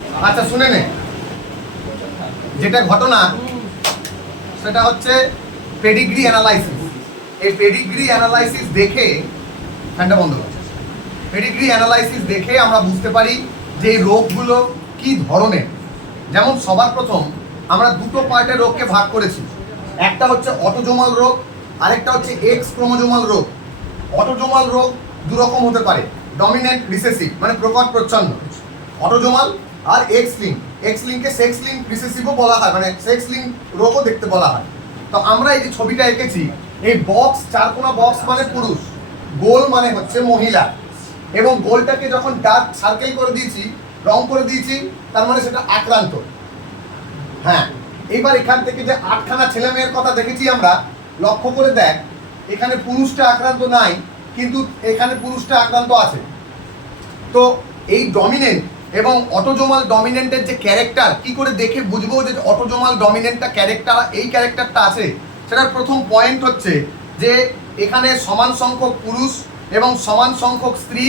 আচ্ছা শুনে নে, যেটা ঘটনা সেটা হচ্ছে পেডিগ্রি অ্যানালাইসিস। এই পেডিগ্রি অ্যানালাইসিস দেখে ফ্যানটা বন্ধ কর। পেডিগ্রি অ্যানালাইসিস দেখে আমরা বুঝতে পারি যে এই রোগগুলো কি ধরনের। যেমন সবার প্রথম আমরা দুটো পার্টের রোগকে ভাগ করেছি, একটা হচ্ছে অটোজোমাল রোগ, আরেকটা হচ্ছে এক্স ক্রোমোজোমাল রোগ। অটোজোমাল রোগ দু রকম হতে পারে, ডমিনেন্ট রিসেসিভ মানে প্রকট প্রচ্ছন্ন অটোজোমাল, আর এক্স লিঙ্ককে সেক্স লিঙ্ক রিসেসিভও বলা হয়, মানে সেক্স লিঙ্ক রোগও দেখতে বলা হয়। তো আমরা এই যে ছবিটা এঁকেছি, এই বক্স চারকোনা বক্স মানে পুরুষ, গোল মানে হচ্ছে মহিলা, এবং গোলটাকে যখন ডার্ক সার্কেল করে দিয়েছি, রং করে দিয়েছি, তার মানে সেটা আক্রান্ত। হ্যাঁ, এইবার এখান থেকে যে 8খানা ছেলে মেয়ের কথা দেখেছি আমরা, লক্ষ্য করে দেখ এখানে পুরুষটা আক্রান্ত নাই, কিন্তু এখানে পুরুষটা আক্রান্ত আছে। তো এই ডমিনেন্ট এবং অটোজোমাল ডমিনেন্টের যে ক্যারেক্টার কি করে দেখে বুঝবো যে অটোজোমাল ডমিনেন্টটা ক্যারেক্টার, এই ক্যারেক্টারটা আছে, সেটার প্রথম পয়েন্ট হচ্ছে যে এখানে সমান সংখ্যক পুরুষ এবং সমান সংখ্যক স্ত্রী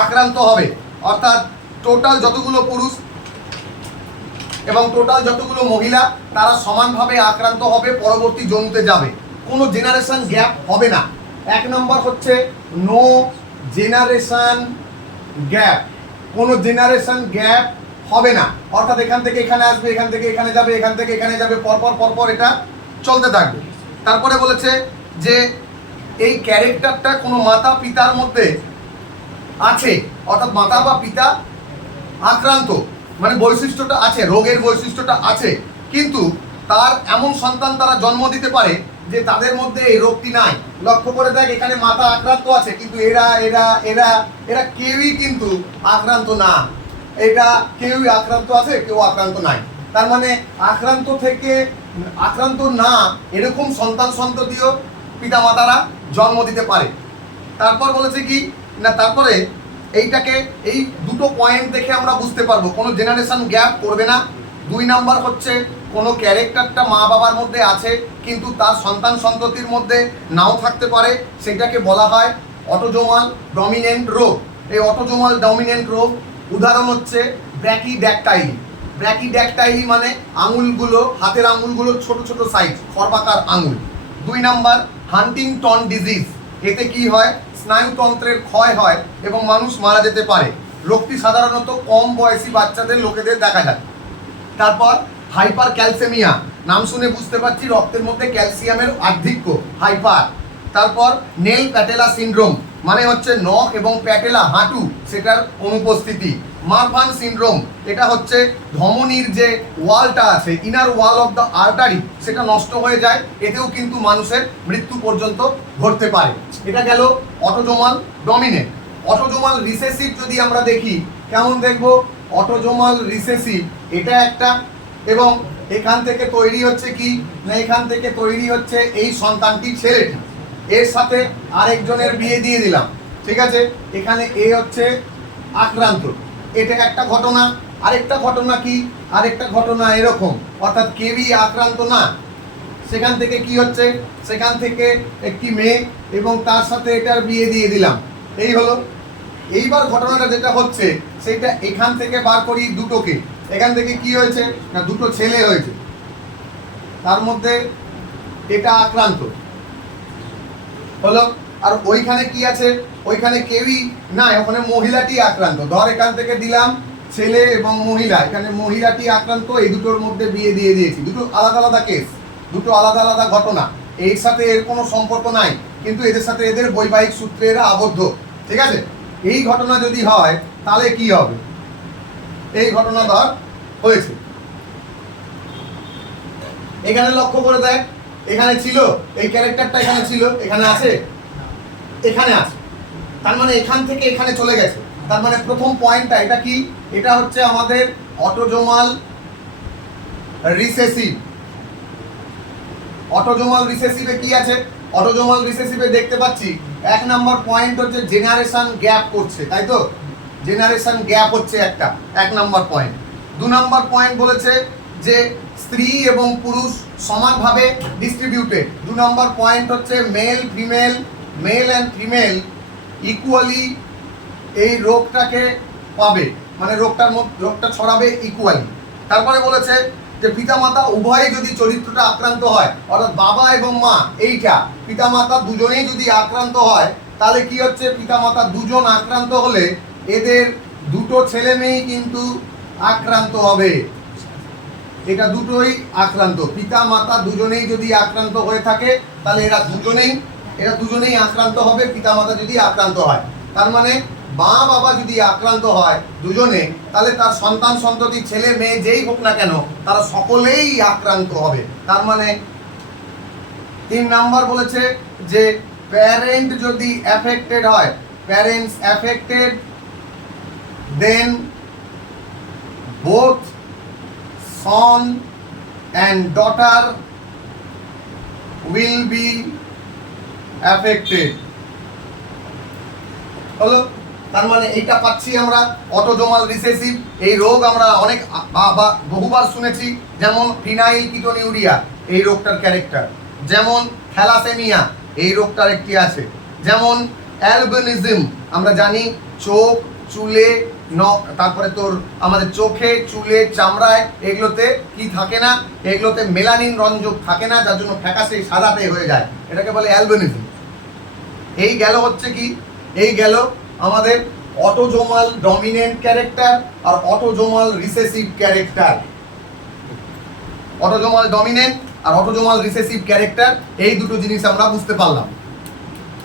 আক্রান্ত হবে। অর্থাৎ টোটাল যতগুলো পুরুষ এবং টোটাল যতগুলো মহিলা তারা সমানভাবে আক্রান্ত হবে, পরবর্তী জন্তুতে যাবে, কোনো জেনারেশন গ্যাপ হবে না। এক নম্বর হচ্ছে নো জেনারেশন গ্যাপ, কোনো জেনারেশন গ্যাপ হবে না। অর্থাৎ এখান থেকে এখানে আসবে, এখান থেকে এখানে যাবে, এখান থেকে এখানে যাবে, পরপর এটা চলতে থাকবে। তারপরে বলেছে যে এই ক্যারেক্টারটা কোনো মাতা পিতার মধ্যে আছে, অর্থাৎ মাতা বা পিতা আক্রান্ত মানে বৈশিষ্ট্যটা আছে, রোগের বৈশিষ্ট্যটা আছে, কিন্তু তার এমন সন্তান তারা জন্ম দিতে পারে যে তাদের মধ্যে এই রোগটি নাই। লক্ষ্য করে দেখ এখানে মাতা আক্রান্ত আছে, কিন্তু এরা এরা এরা এরা কেউই কিন্তু আক্রান্ত না। এটা কেউই আক্রান্ত আছে, কেউ আক্রান্ত নাই। তার মানে আক্রান্ত থেকে আক্রান্ত না এরকম সন্তান সন্ততিও পিতামাতারা জন্ম দিতে পারে। তারপর বলেছে কি না, তারপরে এইটাকে এই দুটো পয়েন্ট দেখে আমরা বুঝতে পারবো কোনো জেনারেশন গ্যাপ করবে না। 2 নাম্বার হচ্ছে কোনো ক্যারেক্টারটা মা বাবার মধ্যে আছে কিন্তু তার সন্তান সন্ততির মধ্যে নাও থাকতে পারে, সেটাকে বলা হয় অটোজোমাল ডমিনেন্ট রোগ। এই অটোজোমাল ডমিনেন্ট রোগ উদাহরণ হচ্ছে ব্র্যাকিড্যাকটাইলি। ব্র্যাকিড্যাকটাইলি মানে আঙুলগুলো, হাতের আঙুলগুলো ছোট ছোট সাইজ, খর্বাকার আঙুল। 2 নাম্বার হান্টিংটন ডিজিজ, এতে কি হয়, স্নায়ুতন্ত্রের ক্ষয় হয় এবং মানুষ মারা যেতে পারে। রোগটি সাধারণত কম বয়সী বাচ্চাদের লোকেদের দেখা যায়। তারপর হাইপার ক্যালসেমিয়া, নাম শুনে বুঝতে পারছি রক্তের মধ্যে ক্যালসিয়ামের আধিক্য, হাইপার। তারপর নেল প্যাটেলা সিনড্রোম মানে হচ্ছে নখ এবং প্যাটেলা হাঁটু সেটার অনুপস্থিতি। মারফান সিনড্রোম, এটা হচ্ছে ধমনীর যে ওয়ালটা আছে, inner wall of the artery, সেটা নষ্ট হয়ে যায়, এতেও কিন্তু মানুষের মৃত্যু পর্যন্ত ঘটতে পারে। এটা গেল অটোজোমাল ডমিনেন্ট। অটোজোমাল রিসেসিভ যদি আমরা দেখি, কেমন দেখবো, অটোজোমাল রিসেসিভ এটা একটা, এবং এখান থেকে তৈরি হচ্ছে কি না, এখান থেকে তৈরি হচ্ছে এই সন্তানটি, ছেলেটি, এর সাথে আরেকজনের বিয়ে দিয়ে দিলাম, ঠিক আছে, এখানে এ হচ্ছে আক্রান্ত, এটা একটা ঘটনা। আরেকটা ঘটনা কি, আরেকটা ঘটনা এরকম, অর্থাৎ কেউই আক্রান্ত না, সেখান থেকে কি হচ্ছে, সেখান থেকে একটি মেয়ে এবং তার সাথে এটার বিয়ে দিয়ে দিলাম, এই হলো। এইবার ঘটনাটা যেটা হচ্ছে সেটা এখান থেকে বার করি দুটোকে, এখান থেকে কি হয়েছে না, দুটো ছেলে হয়েছে, তার মধ্যে এটা আক্রান্ত হলো, আর ওইখানে কি আছে, ওইখানে কেউই না, ওখানে মহিলাটি আক্রান্ত। ধর এখান থেকে দিলাম ছেলে এবং মহিলা, এখানে মহিলাটি আক্রান্ত, এই দুটোর মধ্যে বিয়ে দিয়ে দিয়েছি। দুটো আলাদা আলাদা কেস, দুটো আলাদা আলাদা ঘটনা, এর সাথে এর কোনো সম্পর্ক নাই, কিন্তু এদের সাথে এদের বৈবাহিক সূত্রে এরা আবদ্ধ, ঠিক আছে। এই ঘটনা যদি হয় তাহলে কি হবে, এই ঘটনা ধর হয়েছে, এখানে লক্ষ্য করে দেখ, এখানে ছিল এই ক্যারেক্টারটা, এখানে ছিল, এখানে আছে, এখানে আছে, তার মানে এখান থেকে এখানে চলে গেছে। তার মানে প্রথম পয়েন্টটা এটা কি, এটা হচ্ছে আমাদের অটোজোমাল রিসেসিভ। অটোজোমাল রিসেসিভে কি আছে, অটোজোমাল রিসেসিভে দেখতে পাচ্ছি 1 নাম্বার পয়েন্ট হচ্ছে জেনারেশন গ্যাপ করছে, তাই তো, জেনারেশন গ্যাপ হচ্ছে একটা 1 নাম্বার পয়েন্ট। 2 নাম্বার পয়েন্ট বলেছে যে স্ত্রী এবং পুরুষ সমানভাবে ডিস্ট্রিবিউটেড। 2 নাম্বার পয়েন্ট হচ্ছে মেল অ্যান্ড ফিমেল ইকুয়ালি এই রোগটাকে পাবে। মানে রোগটা ছড়াবে ইকুয়ালি। তারপরে বলেছে যে পিতামাতা উভয়ে যদি চরিত্রটা আক্রান্ত হয়, অর্থাৎ বাবা এবং মা, এইটা পিতামাতা দুজনেই যদি আক্রান্ত হয়, তাহলে কি হচ্ছে, পিতামাতা দুজন আক্রান্ত হলে এদের দুটো ছেলে মেয়েই কিন্তু আক্রান্ত হবে। এটা দুটোই আক্রান্ত, পিতা মাতা দুজনেই যদি আক্রান্ত হয়ে থাকে তাহলে এরা দুজনেই আক্রান্ত হবে, পিতা মাতা যদি আক্রান্ত হয়। তার মানে মা বাবা যদি আক্রান্ত হয় দুজনে, তাহলে তার সন্তান সন্ততি ছেলে মেয়ে যেই হোক না কেন তারা সকলেই আক্রান্ত হবে। তার মানে 3 নাম্বার বলেছে যে প্যারেন্ট যদি অ্যাফেক্টেড হয়, parents affected, then both son and daughter will be affected. হলো, তার মানে এইটা পাচ্ছি আমরা অটোজোমাল রিসেসিভ। এই রোগ আমরা অনেক বহুবার শুনেছি, যেমন ফিনাইল কিটোনিউরিয়া এই রোগটার ক্যারেক্টার, যেমন থ্যালাসেমিয়া এই রোগটার একটি আছে, যেমন অ্যালবিনিজম আমরা জানি চোখ চুলে তারপরে তোর আমাদের চোখে চুলে চামড়ায় এগুলোতে কি থাকে না, এগুলোতে মেলানিন রঞ্জক থাকে না, যার জন্য ফ্যাকাশে সাদাতে হয়ে যায়, এটাকে বলে অ্যালবিনিজম। এই গেল হচ্ছে কি, এই গেল আমাদের অটোজোমাল ডমিনেন্ট ক্যারেক্টার আর autosomal recessive character. Autosomal dominant আর অটোজোমাল রিসেসিভ ক্যারেক্টার, এই দুটো জিনিস আমরা বুঝতে পারলাম।